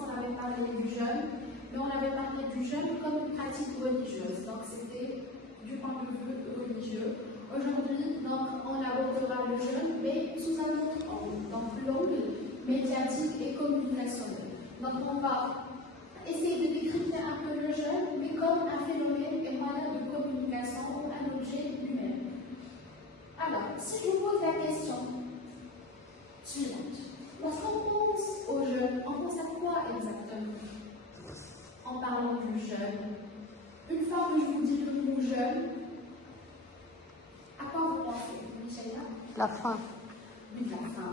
on avait parlé du jeûne, mais on avait parlé du jeûne comme une pratique religieuse. Donc c'était du point de vue religieux. Aujourd'hui, donc, on abordera le jeûne, mais sous un autre angle, donc l'angle médiatique et communicationnel. Donc on va essayer de décrypter un peu le jeûne, mais comme un phénomène et moyen de communication ou un objet lui-même. Alors, si je vous pose la question suivante, lorsqu'on pense au jeûne, on pense à quoi exactement en parlant du jeûne? Une fois que je vous dis le mot jeûne, à quoi vous pensez, Michela? La faim. Oui, la faim.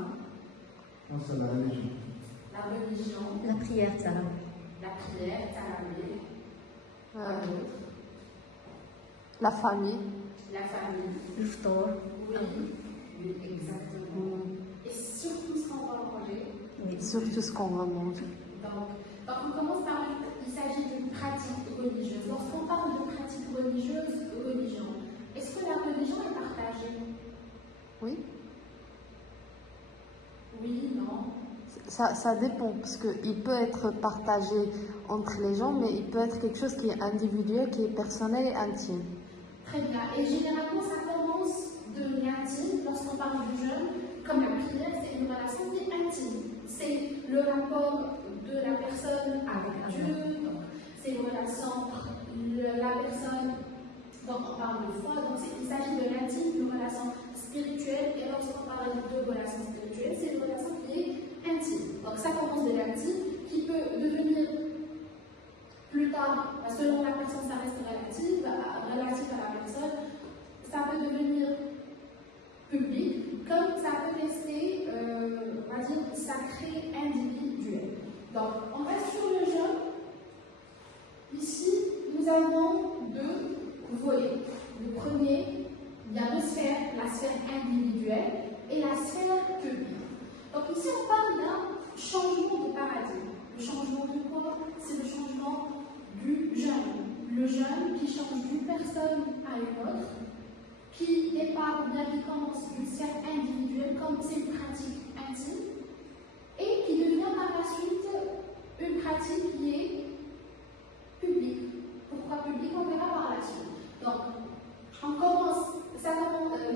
Non, c'est la religion. La religion. La prière, Tarawih. La prière, Tarawih. La famille. La famille. Le ftour. Oui, oui, exactement. Et surtout ce qu'on va manger. Oui. Surtout ce qu'on va manger. Donc on commence par, il s'agit d'une pratique religieuse. Lorsqu'on parle de pratique religieuse, religion, est-ce que la religion est partagée? Oui. Oui, non. Ça dépend, parce qu'il peut être partagé entre les gens, mais il peut être quelque chose qui est individuel, qui est personnel et intime. Très bien. Et généralement, ça commence de l'intime. Lorsqu'on parle du jeûne, comme la prière, c'est une relation qui est intime. C'est le rapport de la personne avec Dieu. Donc, c'est une relation entre la personne. Donc, on parle de foi. Donc, il s'agit de l'intime, d'une relation spirituelle. Et lorsqu'on parle de relation spirituelle, c'est une relation qui est intime. Donc, ça commence de l'intime, qui peut devenir plus tard, selon la personne, ça reste relatif à la personne, ça peut devenir public, comme ça peut rester, on va dire, sacré, individuel. Donc, on reste sur le jeûne. Ici, nous avons deux volets. Le premier, il y a deux sphères, la sphère individuelle et la sphère publique. Donc ici, on parle d'un changement de paradigme. Le changement de quoi? C'est le changement du jeûne. Le jeûne qui change d'une personne à une autre, qui départ bien qui commence d'une sphère individuelle, comme c'est une pratique intime, et qui devient par la suite une pratique qui est publique. Pourquoi publique? On verra par la suite. Donc,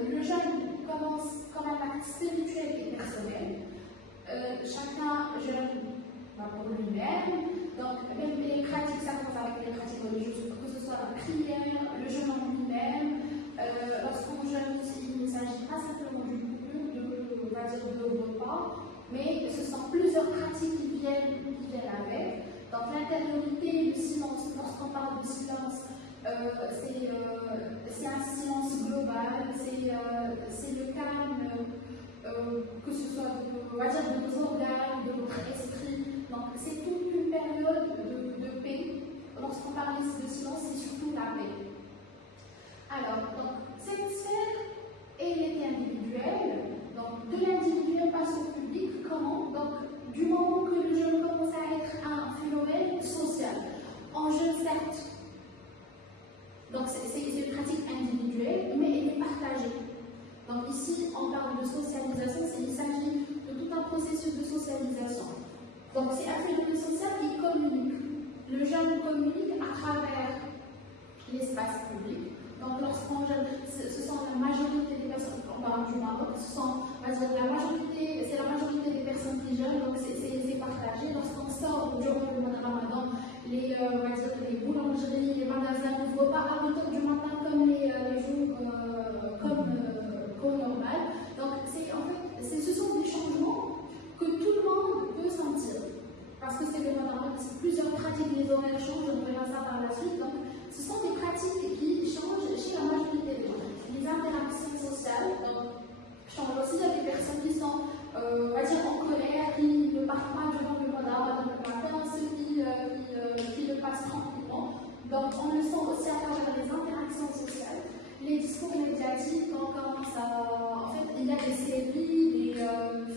le jeûne commence comme un acte spirituel et personnel. Chacun jeûne pour lui-même. Donc, même les pratiques, ça commence avec les pratiques religieuses, que ce soit la prière, le jeûne en lui-même. Lorsqu'on jeûne aussi, il ne s'agit pas simplement de repas, mais ce sont plusieurs pratiques qui viennent avec. Donc, l'intériorité, le silence, lorsqu'on parle de silence, c'est un silence global, c'est le calme, que ce soit de nos organes, de notre esprit. Donc, c'est toute une période de paix. Lorsqu'on parle de silence, c'est surtout la paix. Alors, donc, cette sphère, elle est individuelle. Donc, de l'individuel passe au public. Comment? Donc, du moment que le jeûne commence à être un phénomène social. En jeûne, certes. Donc, c'est une pratique individuelle, mais elle est partagée. Donc, ici, on parle de socialisation. Il s'agit de tout un processus de socialisation. Donc, c'est un phénomène social qui communique. Le jeune communique à travers l'espace public. Donc, lorsqu'on jeûne, ce sont la majorité des personnes, on parle du Maroc, c'est la majorité des personnes qui jeûnent, donc c'est partagé. Lorsqu'on sort durant le mois de Ramadan, les boulangeries, les magasins n'ouvrent pas à 8h du matin comme les jours comme normal. Donc, ce sont des changements que tout le monde peut sentir. Parce que c'est le mois de Ramadan, plusieurs pratiques, les horaires changent, on verra ça par la suite. Donc, ce sont des pratiques qui changent chez la majorité des gens. Les interactions sociales changent aussi. Il y a des personnes qui sont, on va dire, en colère, qui ne partent pas durant le mois de Ramadan le matin, ceux qui le passent tranquillement. Donc, on le sent aussi à travers les interactions sociales. Les discours médiatiques, on commence à. En fait, il y a des séries, des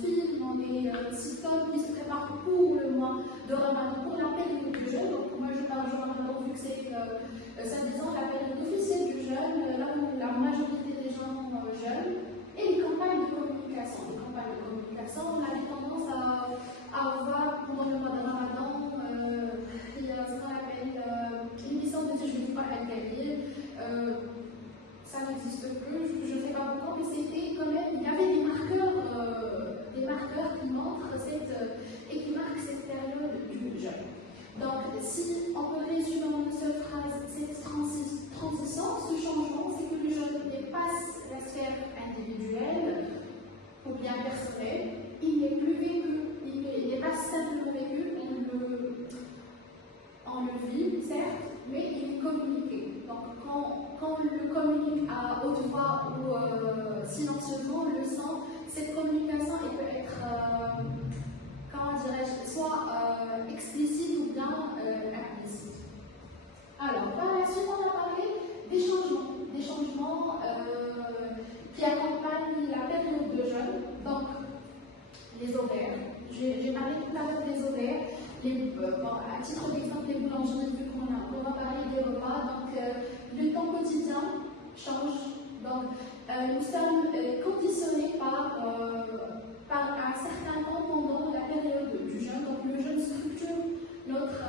films, des sitcoms qui se préparent pour le mois de Ramadan, pour la période du jeûne. Donc, moi, je parle du Ramadan vu que c'est disons la période officielle du jeûne, là où la majorité des gens jeûnent. Et les campagnes de communication. Les campagnes de communication, on a tendance à voir pendant le mois de Ramadan fait, il n'est plus vécu, il n'est pas simplement vécu, on le vit, certes, mais il est communiqué. Donc quand on le communique à haute voix ou silencieusement, on le sent, cette communication elle peut être, comment dirais-je, soit explicite ou bien implicite. Alors, par la suite, on a parlé des changements qui accompagnent la période de jeûne, donc les ovaires. J'ai parlé tout à l'heure des ovaires. À titre d'exemple, les boulangeries, vu qu'on va parler des repas, donc le temps quotidien change. Donc, nous sommes conditionnés par un certain temps pendant la période du jeûne. Donc, le jeûne structure notre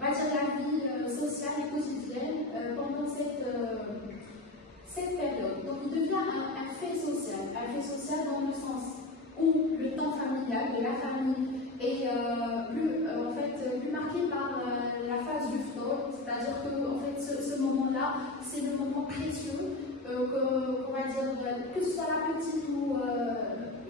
la vie sociale et quotidienne pendant cette période. Donc, il devient un fait social dans le sens où le temps familial de la famille est plus marqué par la phase du froid, c'est-à-dire que en fait, ce moment-là, c'est le moment précieux on va dire, que ce soit la petite ou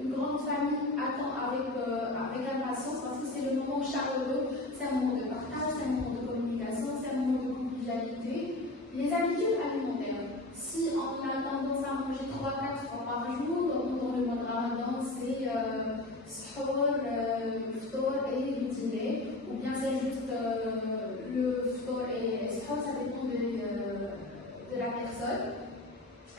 une grande famille attend avec impatience parce que c'est le moment chaleureux, c'est un moment de partage, c'est un moment de communication, c'est un moment de convivialité. Les habitudes alimentaires, si on a tendance à manger 3-4 fois par jour, dans le mois de Ramadan, c'est sahur, ftour et le dîner, ou bien c'est juste le ftour et sahur, ça dépend de la personne.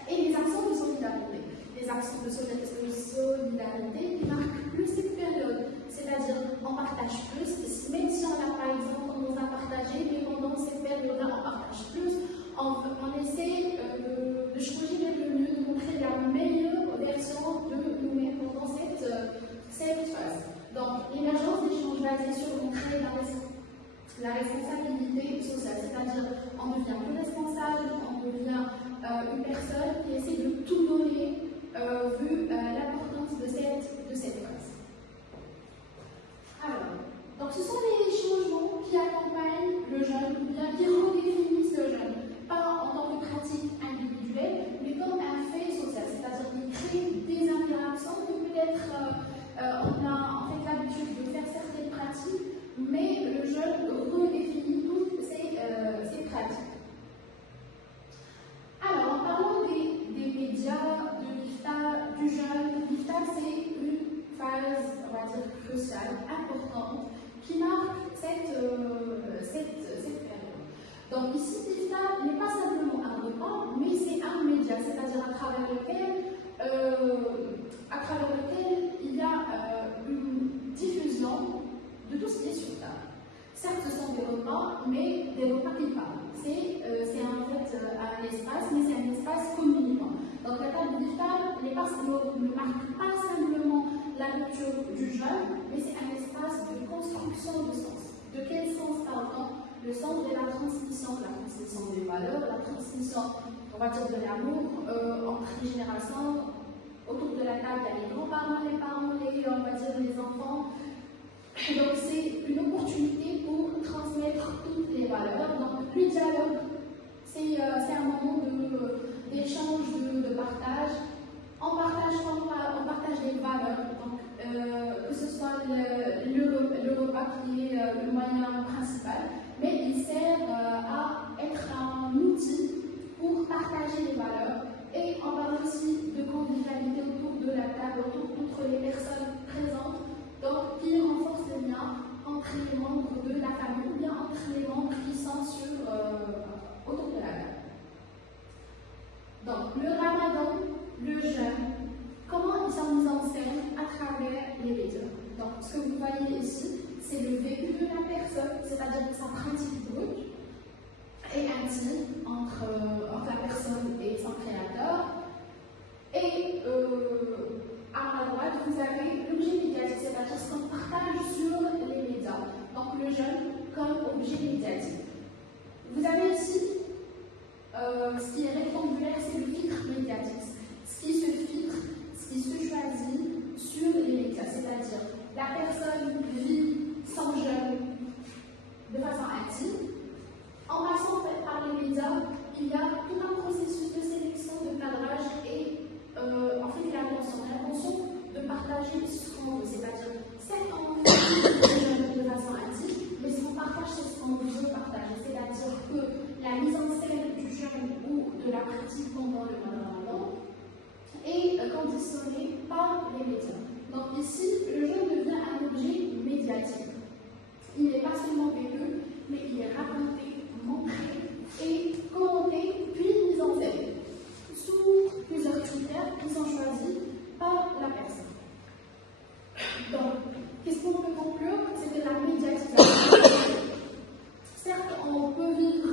Et les actions de solidarité. Les actions de solidarité qui marquent plus cette période, c'est-à-dire on partage plus, même si on a par exemple tendance à partager, mais pendant cette période-là on partage plus, on essaie de choisir le mieux, de montrer la meilleure version de nous-mêmes pendant cette phase. Donc, l'émergence d'échanges basés sur montrer la responsabilité sociale, c'est-à-dire on devient plus responsable, on devient une personne qui essaie de tout donner vu l'importance de cette phase. Alors, donc ce sont les changements qui accompagnent le jeûne ou bien qui redéfinissent le jeûne, pas en tant que pratique individuelle, mais comme un fait social, c'est-à-dire qu'il crée des interactions que peut-être on a en fait l'habitude de faire certaines pratiques, mais le jeûne redéfinit toutes ces pratiques. Alors, en parlant des médias, de l'iftar, du jeûne, l'iftar c'est une phase, on va dire, cruciale, importante, qui marque cette période. Donc ici, l'iftar n'est pas simplement un repas, mais c'est un média, c'est-à-dire à travers lequel il y a une diffusion de tout ce qui est sur table. Certes, ce sont des repas, mais des repas qui parlent. C'est en fait un espace, mais c'est un espace communicant. Donc la table d'iftar ne marque pas simplement la rupture du jeûne, mais c'est un espace de construction de sens. De quel sens parle-t-on? Le sens de la transmission des valeurs, la transmission, on va dire, de l'amour entre les générations. Autour de la table, il y a les grands-parents, les parents, on va dire les enfants. Donc c'est une opportunité pour transmettre toutes les valeurs. Donc le dialogue, c'est un moment d'échange, de partage. On partage des valeurs. Donc que ce soit le repas qui est le moyen principal, mais il sert à être un outil pour partager les valeurs. Et on parle aussi de convivialité autour de la table, entre les personnes présentes, donc qui renforce le lien entre les membres de la famille ou bien entre les membres qui sont autour de la table. Donc, le ramadan, le jeûne, comment ils sont mis en scène à travers les médias. Donc, ce que vous voyez ici, c'est le vécu de la personne, c'est-à-dire sa pratique brute et intime entre la personne et son créateur. Et à la droite, vous avez l'objet médiatique, c'est-à-dire ce qu'on partage sur les médias. Donc le jeûne comme objet médiatique. Vous avez ici ce qui est rectangulaire, c'est le filtre médiatique. Ce qui se filtre, ce qui se choisit sur les médias, c'est-à-dire la personne vit son jeûne de façon intime. En passant par les médias, il y a tout un processus de sélection, de cadrage et en fait l'intention de partager partager ce qu'on veut, c'est-à-dire, certes, on fait de façon active, mais on partage ce qu'on veut partager, c'est-à-dire que la mise en scène du jeûne ou de la pratique pendant le mois de Ramadan est conditionnée par les médias. Donc ici, le jeûne devient un objet médiatique. Il n'est pas seulement vécu, mais il est raconté, montré et commenté, puis mis en scène, sous plusieurs critères qui sont choisis par la personne. Donc, qu'est-ce qu'on peut conclure? C'est que la médiatisation, certes, on peut vivre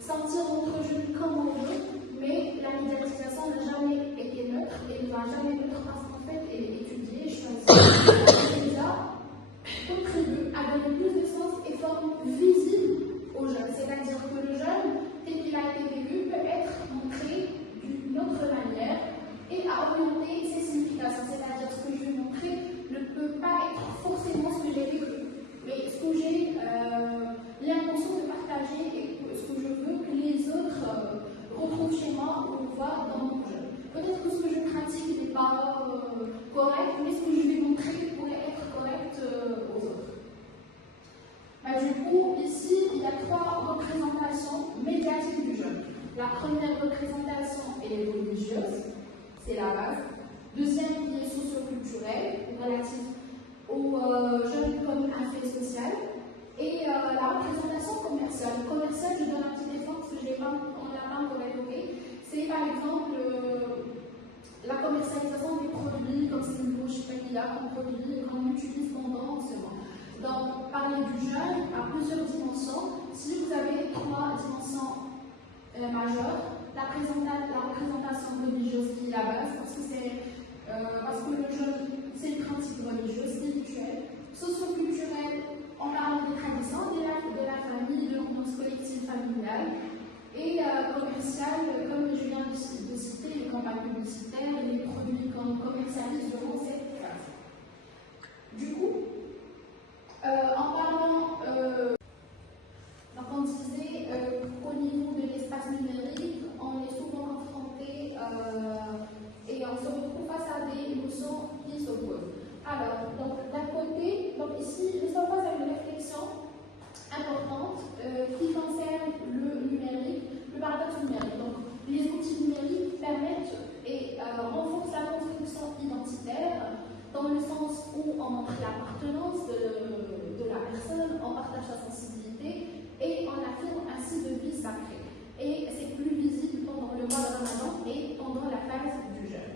sentir notre jeûne comme on veut, mais la médiatisation n'a jamais été neutre et ne va jamais neutre parce qu'en fait, elle est étudiée, choisie. Les médias contribuent à donner plus de sens et forme visible au jeûne. C'est-à-dire que le jeûne, tel qu'il a été vécu, peut être montré d'une autre manière et à orienter ses significations. C'est-à-dire ce que je vais montrer ne peut pas être forcément ce que j'ai vécu, mais ce que j'ai l'intention de partager et ce que je veux que les autres retrouvent chez moi ou voient dans mon jeûne. Peut-être que ce que je pratique n'est pas correct, mais ce que je vais montrer pourrait être correct aux autres. Du coup, ici, il y a 3 représentations médiatiques du jeûne. La première représentation est religieuse, c'est la base. Deuxième qui est socio-culturelle, relative au jeûne comme un fait social. Et la représentation commerciale. Commerciale, je donne un petit exemple parce que on n'a pas encore évoqué. C'est par exemple la commercialisation des produits comme c'est une bouche vanilla qu'on produit et qu'on utilise pendant ce mois. Donc, parler du jeûne à plusieurs dimensions. Si vous avez 3 dimensions majeures, la représentation religieuse qui est la base, parce que le jeûne, c'est une pratique religieuse, spirituelle, socio-culturelle, en parlant des traditions, de la famille, de l'ambiance collective familiale, et commerciale, comme je viens de citer, les campagnes publicitaires et les produits qu'on commercialise durant cette phase. Du coup, en parlant, donc on disait qu'au niveau de l'espace numérique, on est souvent confronté et on se retrouve face à des notions qui s'opposent. Alors, donc d'un côté, ici, je vais faire une réflexion importante qui concerne le numérique, le paradoxe numérique. Donc, les outils numériques permettent et renforcent la construction identitaire dans le sens où on montre l'appartenance de la personne, on partage sa sensibilité et on affirme ainsi de vie sacrée. Et c'est plus visible pendant le mois de Ramadan et pendant la phase du jeûne.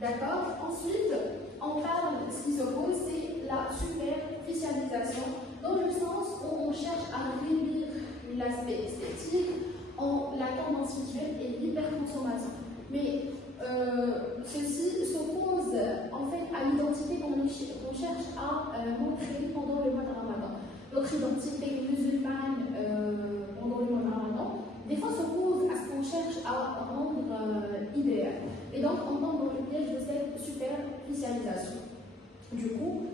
D'accord? Ensuite, on parle de ce qui s'oppose, c'est la superficialisation, dans le sens où on cherche à réduire l'aspect esthétique, la tendance visuelle et l'hyperconsommation. Mais ceci s'oppose en fait à l'identité qu'on cherche à montrer pendant le mois de Ramadan. Notre identité musulmane pendant le mois de Ramadan, des fois s'oppose à ce qu'on cherche à rendre idéal. Et donc, on tombe dans le piège de cette superficialisation. Du coup,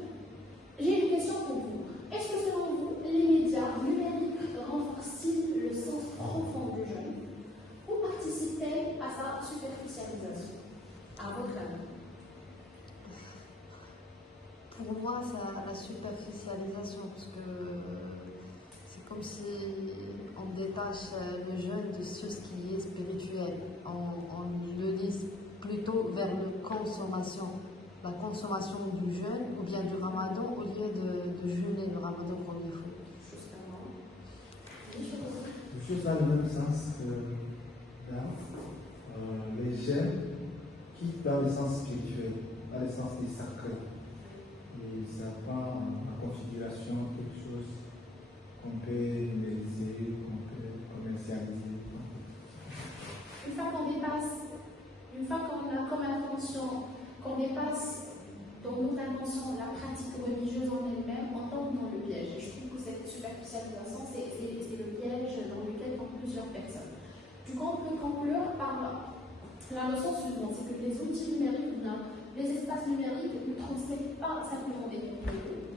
j'ai une question pour vous. Est-ce que selon vous, les médias numériques renforcent-ils le sens profond du jeûne ou participent-ils à sa superficialisation? À votre avis? Pour moi, c'est la superficialisation, parce que c'est comme si on détache le jeûne de ce qui est spirituel. On le lise plutôt vers la consommation du jeûne ou bien du ramadan au lieu de jeûner le ramadan comme il faut. Les choses dans le même sens que là, les gènes quittent dans le sens spirituel, dans le sens des sacrés. Et ça prend en configuration quelque chose qu'on peut numériser, qu'on peut commercialiser. Une fois qu'on a comme intention, qu'on dépasse dans notre intention la pratique religieuse en elle-même, on tombe dans le piège. Je trouve que cette superficialisation, c'est le piège dans lequel tombent plusieurs personnes. Du coup, on peut conclure par la leçon suivante, c'est que les outils numériques, les espaces numériques ne transmettent pas simplement des contenus,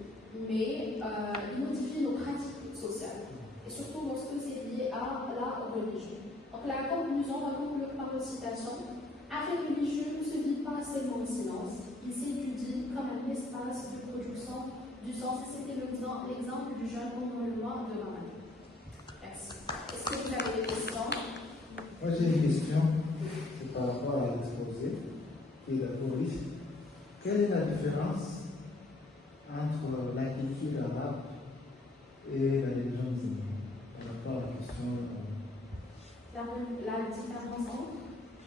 mais ils modifient nos pratiques sociales, et surtout lorsque c'est lié à la religion. Donc la conclusion va conclure par une citation. fait religieux ne se vit pas seulement en silence, il s'étudie comme un espace de production du sens. C'était l'exemple du jeune pendant le mois de Ramadan. Merci. Est-ce que vous avez des questions? Moi j'ai une question, c'est par rapport à l'exposé et la police. Quelle est la différence entre la culture arabe et la religion musulmane par rapport à la question La différence entre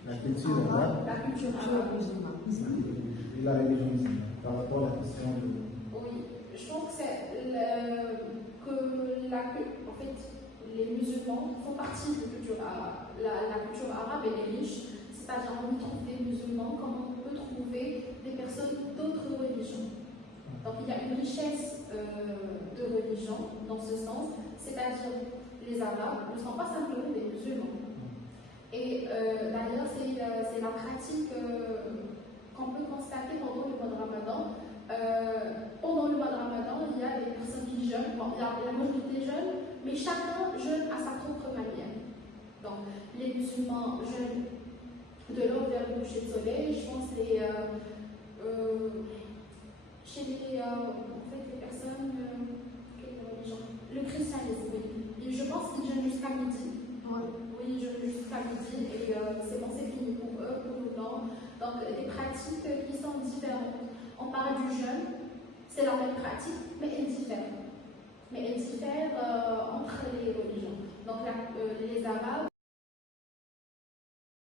la culture arabe la culture arabe et la religion musulmane par rapport à la question de... Oui, je pense que c'est en fait, les musulmans font partie de la culture arabe. La culture arabe elle est riche, c'est-à-dire on y trouve des musulmans comme on peut trouver des personnes d'autres religions. Donc il y a une richesse de religion dans ce sens, c'est-à-dire les arabes ne sont pas simplement des musulmans. Et d'ailleurs, c'est la pratique qu'on peut constater pendant le mois de Ramadan. Pendant le mois de Ramadan, il y a des personnes qui jeûnent, bon, il y a la majorité jeûne, mais chacun jeûne à sa propre manière. Donc, les musulmans jeûnent de l'aube vers le coucher de soleil. Je pense chez les personnes, quelle religion? Le christianisme, oui. Et je pense qu'ils jeûnent jusqu'à midi. Oui, je jeûne jusqu'à midi et c'est bon, c'est fini pour eux, pour nous non. Donc, des pratiques qui sont différentes. On parle du jeûne, c'est la même pratique, mais elle diffère. Mais elle diffère entre les religions.